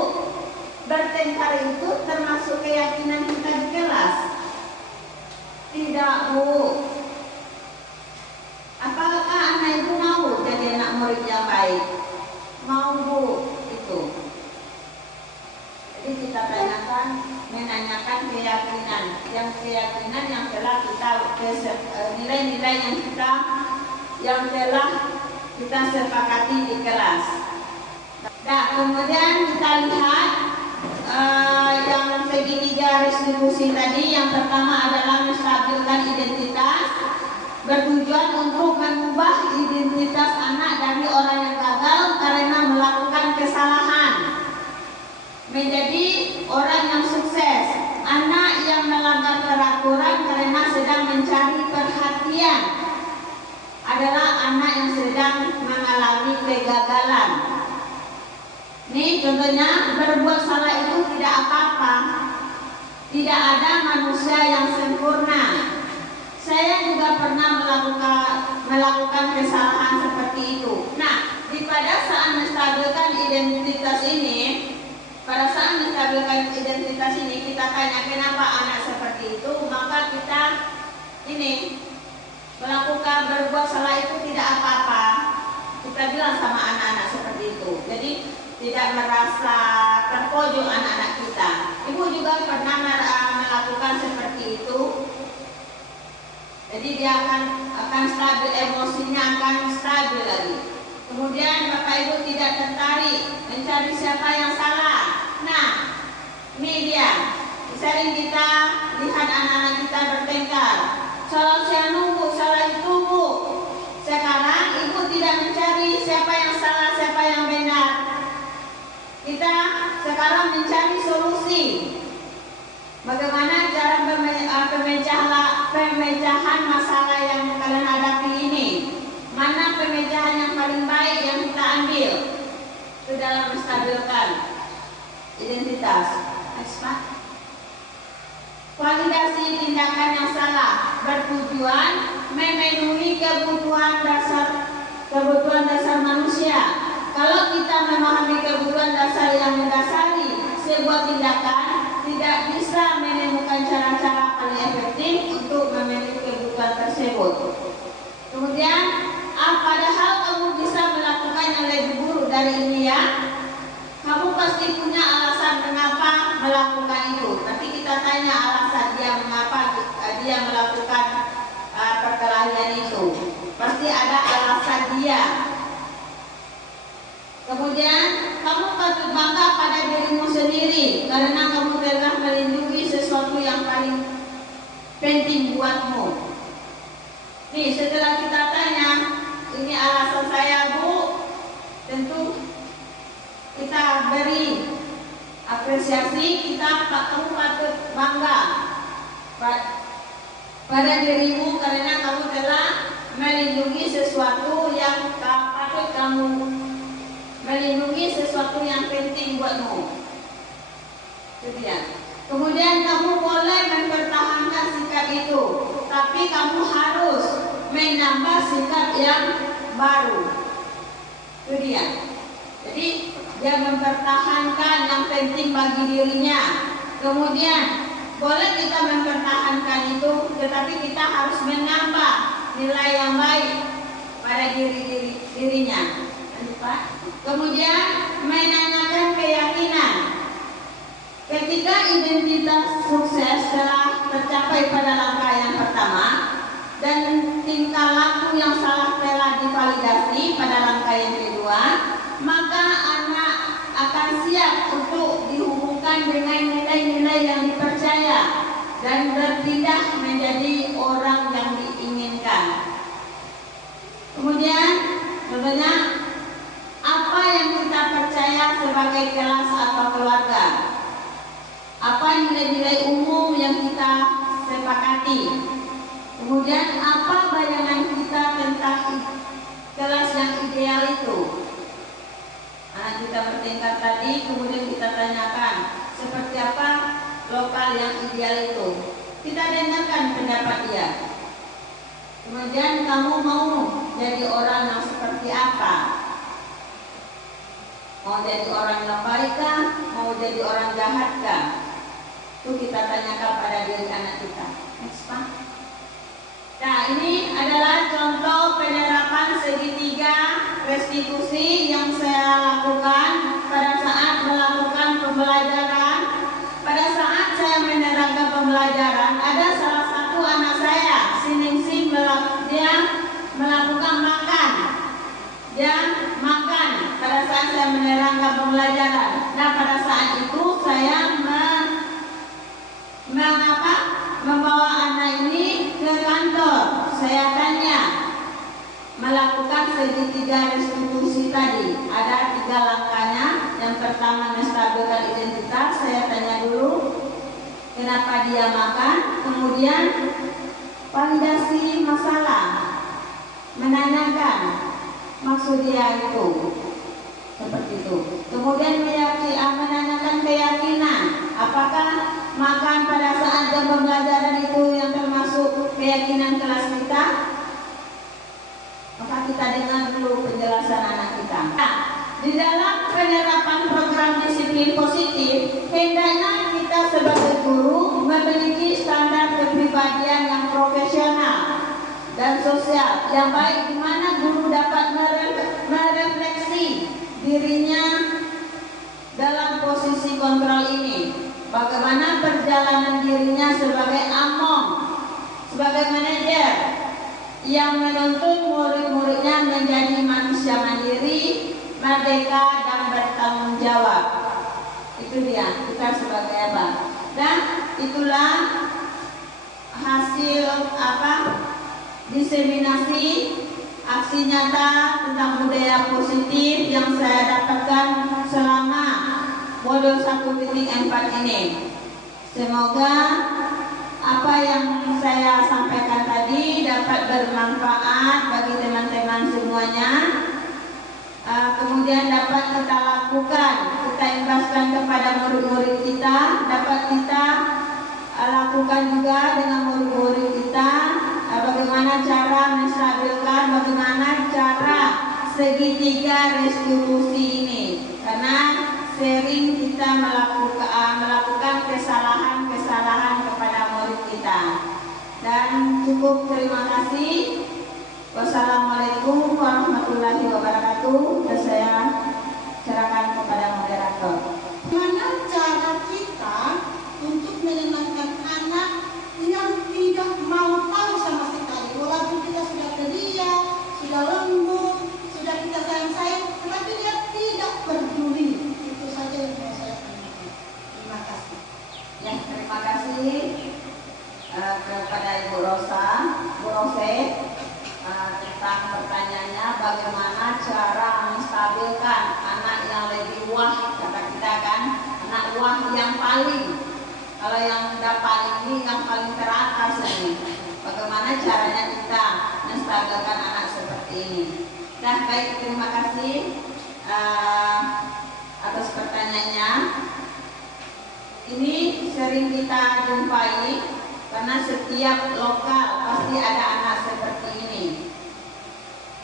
bertengkar itu termasuk keyakinan kita di kelas? Tidak, Bu. Apakah anak ibu mau jadi anak murid yang baik? Mau, Bu, itu. Jadi kita tanyakan, menanyakan keyakinan, yang telah kita nilai-nilai yang telah kita sepakati di kelas. Nah, kemudian kita lihat yang segitiga restitusi tadi. Yang pertama adalah menstabilkan identitas, bertujuan untuk mengubah identitas anak dari orang yang gagal karena melakukan kesalahan menjadi orang yang sukses. Anak yang melanggar peraturan karena sedang mencari perhatian adalah anak yang sedang mengalami kegagalan. Nih contohnya, berbuat salah itu tidak apa-apa. Tidak ada manusia yang sempurna. Saya juga pernah melakukan kesalahan seperti itu. Nah, pada saat menstabilkan identitas ini, kita tanya kenapa anak seperti itu, maka kita melakukan berbuat salah itu tidak apa-apa. Kita bilang sama anak-anak seperti itu. Jadi tidak merasa terpojok anak-anak kita. Ibu juga pernah melakukan seperti itu. Jadi dia akan stabil, emosinya akan stabil lagi. Kemudian Bapak Ibu tidak tertarik mencari siapa yang salah. Nah, Ini dia, sering kita lihat anak-anak kita bertengkar. Salah saya nunggu, salah itu bu. Sekarang ibu tidak mencari siapa yang salah, siapa yang benar. Kita sekarang mencari solusi. Bagaimana cara pemecahan masalah yang kalian hadapi ini? Mana pemecahan yang paling baik yang kita ambil ke dalam menstabilkan identitas? Next, Pak. Validasi tindakan yang salah bertujuan memenuhi kebutuhan dasar manusia. Kalau kita memahami kebutuhan dasar yang mendasari sebuah tindakan, tidak bisa menemukan cara-cara paling efektif untuk memenuhi kebutuhan tersebut. Kemudian, padahal kamu bisa melakukan yang lebih buruk dari ini ya. Kamu pasti punya alasan mengapa melakukan itu. Nanti kita tanya alasan dia mengapa dia melakukan perkelahian itu. Pasti ada alasan dia. Kemudian kamu patut bangga pada dirimu sendiri karena kamu telah melindungi sesuatu yang paling penting buatmu. Nih, setelah kita tanya, ini alasan saya bu, tentu kita beri apresiasi, kamu patut bangga pada dirimu karena kamu telah melindungi sesuatu yang patut kamu melindungi sesuatu yang penting buatmu. Kemudian kamu boleh mempertahankan sikap itu, tapi kamu harus menambah sikap yang baru. Itu dia. Jadi dia mempertahankan yang penting bagi dirinya. Kemudian boleh kita mempertahankan itu, tetapi kita harus menambah nilai yang baik pada dirinya. Kemudian menanyakan keyakinan. Ketika identitas sukses telah tercapai pada langkah yang pertama dan tingkah laku yang salah telah divalidasi pada langkah yang kedua, maka anak akan siap untuk dihubungkan dengan nilai-nilai yang dipercaya dan berpindah menjadi orang yang diinginkan. Kemudian, sebenarnya apa yang kita percaya sebagai kelas atau keluarga? Apa nilai-nilai umum yang kita sepakati? Kemudian apa bayangan kita tentang kelas yang ideal itu? Kita bertingkat tadi, kemudian kita tanyakan seperti apa lokal yang ideal itu. Kita dengarkan pendapat dia. Kemudian kamu mau jadi orang yang seperti apa? Mau jadi orang yang baik kah? Mau jadi orang jahat kah? Itu kita tanyakan pada diri anak kita. Next, Pak. Nah, ini adalah contoh penerapan segitiga restitusi yang saya lakukan pada saat melakukan pembelajaran. Pada saat saya menerangkan pembelajaran, ada salah satu anak saya, si Ningsih, dia melakukan makan. Dia makan pada saat saya menerangkan pembelajaran. Nah, pada saat itu saya membawa anak ini ke kantor. Saya tanya, melakukan segitiga restitusi tadi ada 3 langkahnya. Yang pertama, menstabilkan identitas. Saya tanya dulu kenapa dia makan. Kemudian validasi masalah, menanyakan maksud dia itu seperti itu. Kemudian menanyakan keyakinan, apakah makan pada saat jam pembelajaran itu yang termasuk keyakinan kelas kita? Maka kita dengar dulu penjelasan anak kita. Nah, di dalam penerapan program disiplin positif, hendaknya kita sebagai guru memiliki standar kepribadian yang profesional dan sosial yang baik, di mana guru dapat merefleksi dirinya dalam posisi kontrol ini. Bagaimana perjalanan dirinya sebagai among, sebagai manajer yang menuntut murid-muridnya menjadi manusia mandiri, merdeka, dan bertanggung jawab. Itu Itu dia, kita sebagai apa? Dan itulah hasil diseminasi aksi nyata tentang budaya positif yang saya dapatkan selama modul 1.4 ini. Semoga apa yang saya sampaikan tadi dapat bermanfaat bagi teman-teman semuanya. Kemudian dapat kita lakukan, kita imbaskan kepada murid-murid kita, dapat kita lakukan juga dengan murid-murid kita, bagaimana cara menstabilkan, bagaimana cara segitiga restitusi ini, karena sering kita melakukan kesalahan-kesalahan kepada murid kita. Dan cukup, terima kasih. Wassalamualaikum warahmatullahi wabarakatuh. Dan saya serahkan kepada moderator. Bagaimana cara kita untuk menenangkan anak yang tidak mau tahu sama sekali, walaupun kita sudah ceria, sudah lembut, sudah kita sayang-sayang, tetapi dia tidak peduli. Itu saja yang mau saya tanyakan. Terima kasih. Ya, terima kasih kepada Ibu Rose tentang pertanyaannya, bagaimana cara menstabilkan anak yang lebih wah, kata kita kan, anak wah yang paling, kalau yang udah paling ini yang paling teratas ini, bagaimana caranya kita menstabilkan anak seperti ini. Nah, baik, terima kasih atas pertanyaannya. Ini sering kita jumpai karena setiap lokal pasti ada anak seperti ini.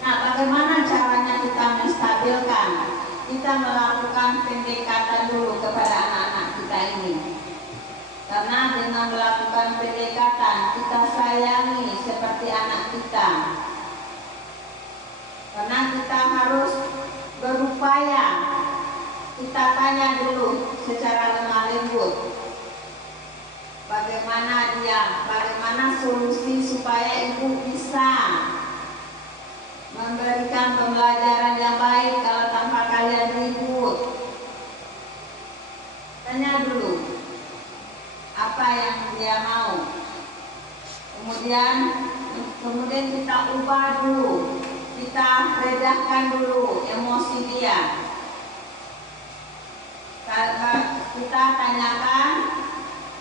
Nah, bagaimana caranya kita menstabilkan? Kita melakukan pendekatan dulu kepada anak-anak kita ini. Karena dengan melakukan pendekatan, kita sayangi seperti anak kita. Karena kita harus berupaya, kita tanya dulu secara lemah lembut, bagaimana solusi supaya ibu bisa memberikan pembelajaran yang baik kalau tanpa kalian ribut. Tanya dulu apa yang dia mau, kemudian kita ubah dulu, kita redahkan dulu emosi dia. Kita tanyakan,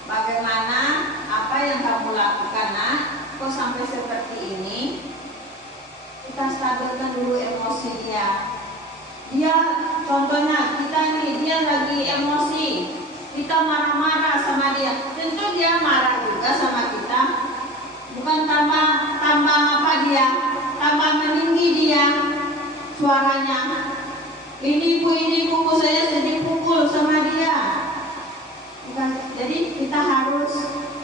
bagaimana, apa yang kamu lakukan nak, kok sampai seperti ini. Kita stabilkan dulu emosi dia. Contohnya kita nih, dia lagi emosi, kita marah-marah sama dia, tentu dia marah juga sama kita. Bukan tambah meninggi dia suaranya. Ini ibu saya sedih pukul sama dia. Jadi kita harus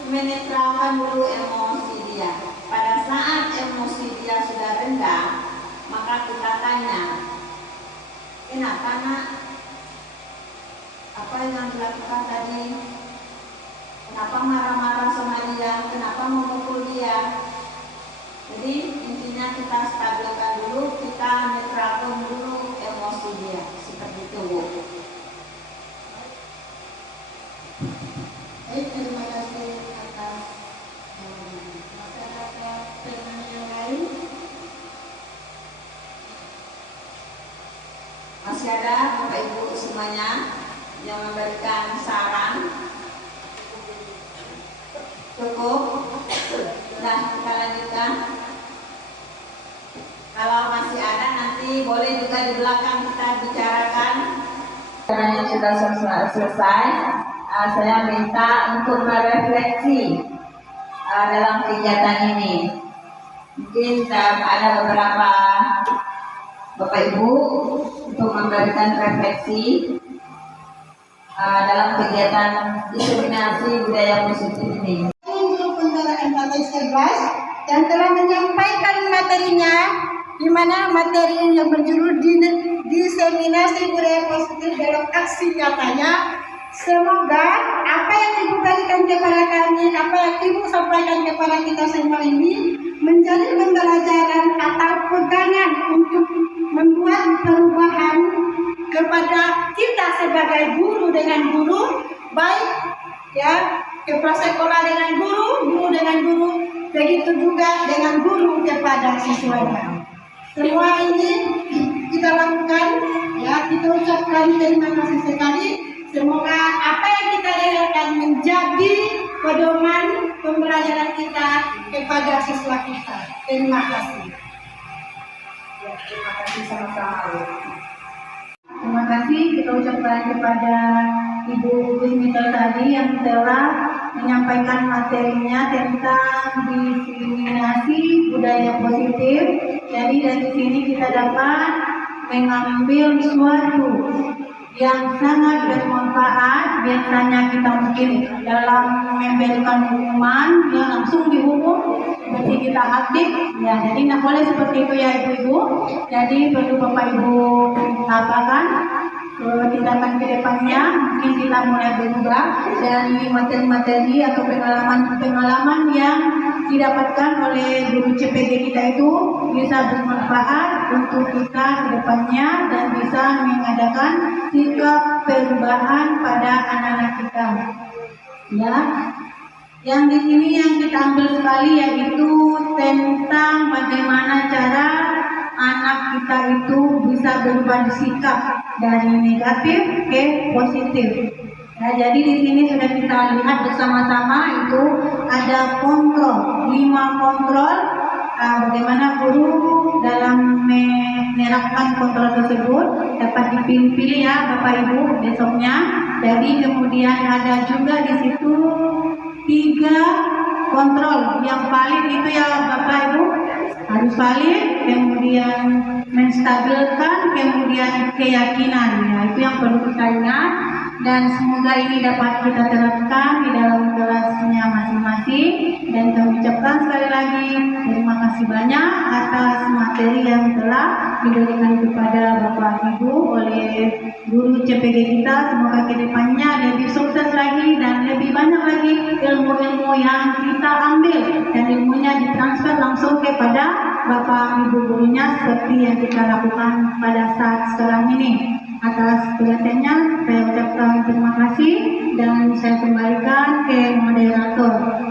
menetralkan dulu emosi dia. Pada saat emosi dia sudah rendah, maka kita tanya, kenapa nak? Apa yang dilakukan tadi? Kenapa marah-marah sama dia? Kenapa memukul dia? Jadi intinya kita stabilkan dulu, kita netralkan dulu emosi dia. Seperti itu, Bu. Baik, terima kasih atas masyarakat teman yang lain. Masih ada Bapak Ibu semuanya yang memberikan saran? Cukup? Nah, kita lanjutkan. Kalau masih ada nanti boleh juga di belakang kita bicarakan. Caranya sudah selesai. Saya minta untuk merefleksi dalam kegiatan ini. Mungkin ada beberapa Bapak Ibu untuk memberikan refleksi dalam kegiatan diseminasi budaya positif ini. Grup Bendera Empatis 11 yang telah menyampaikan materinya, di mana materi yang berjudul diseminasi budaya positif dalam aksi nyatanya. Semoga apa yang Ibu berikan kepada kami, apa yang Ibu sampaikan kepada kita semua ini menjadi pembelajaran atau pegangan untuk membuat perubahan kepada kita sebagai guru dengan guru, baik ya kepala sekolah dengan guru, guru dengan guru, begitu juga dengan guru kepada siswanya. Semua ini kita lakukan, ya kita ucapkan terima kasih sekali. Semoga apa yang kita dengarkan menjadi pedoman pembelajaran kita kepada siswa kita. Terima kasih. Ya, terima kasih sama-sama. Terima kasih kita ucapkan kepada Ibu Wismita tadi yang telah menyampaikan materinya tentang diskriminasi budaya positif. Jadi dari sini kita dapat mengambil sesuatu yang sangat bermanfaat. Biasanya kita mungkin dalam memberikan hukuman ya langsung dihukum seperti kita aktif ya, jadi nggak boleh seperti itu ya ibu-ibu. Jadi perlu bapak ibu apakan tindakan ke depannya, mungkin kita mulai berubah dari materi-materi atau pengalaman-pengalaman yang didapatkan oleh guru CPG kita itu bisa bermanfaat untuk kita ke depannya dan bisa mengadakan sikap perubahan pada anak-anak kita. Ya, yang di sini yang kita ambil sekali yaitu tentang bagaimana cara anak kita itu bisa berubah sikap dari negatif ke positif. Nah, jadi di sini sudah kita lihat bersama-sama itu ada kontrol, 5 kontrol. Bagaimana guru dalam menerapkan kontrol tersebut dapat dipilih-pilih ya Bapak Ibu besoknya. Jadi kemudian ada juga di situ 3 kontrol yang valid itu ya Bapak Ibu, harus valid, kemudian menstabilkan, kemudian keyakinan ya, itu yang perlu kita ingat. Dan semoga ini dapat kita terapkan di dalam kelasnya masing-masing. Dan kami ucapkan sekali lagi terima kasih banyak atas materi yang telah diberikan kepada Bapak Ibu oleh guru CPG kita. Semoga kedepannya lebih sukses lagi dan lebih banyak lagi ilmu-ilmu yang kita ambil dan ilmunya ditransfer langsung kepada Bapak Ibu gurunya seperti yang kita lakukan pada saat sekarang ini. Atas perhatiannya saya ucapkan terima kasih dan saya kembalikan ke moderator.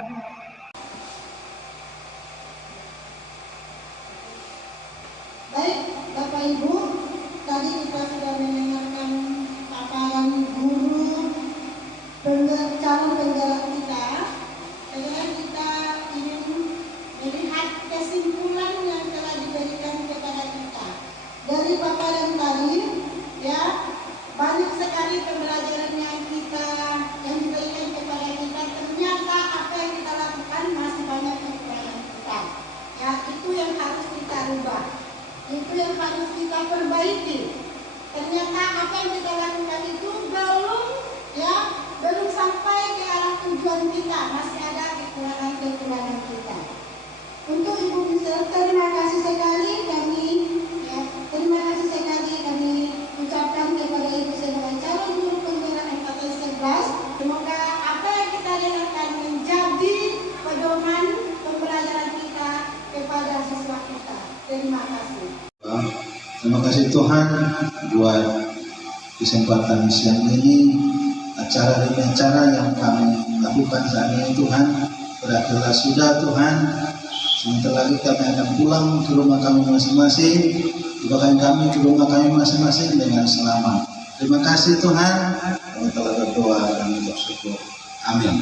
Baik, Bapak Ibu, tadi kita sudah mendengarkan paparan guru calon penggerak kita. Sekarang kita ingin melihat kesimpulan yang telah diberikan kepada kita. Dari paparan tadi, ya, banyak sekali pembelajaran yang diberikan kepada kita. Ternyata apa yang kita lakukan masih banyak kekurangan kita. Ya, itu yang harus kita rubah. Itu yang harus kita perbaiki. Ternyata apa yang kita lakukan itu belum sampai ke arah tujuan kita, masih ada kekurangan kita. Untuk Ibu Michelle, terima kasih sekali kami ucapkan kepada Ibu sebagai calon guru penggerak angkatan 11. Semoga apa yang kita dengarkan menjadi pedoman pembelajaran kita kepada siswa kita. Terima kasih. Terima kasih Tuhan buat kesempatan siang ini, acara demi acara yang kami lakukan saat ini Tuhan. Berakhirlah sudah Tuhan. Sebentar lagi kami akan pulang ke rumah kami masing-masing. Doakan kami ke rumah kami masing-masing dengan selamat. Terima kasih Tuhan. Kami telah berdoa dan bersyukur. Amin.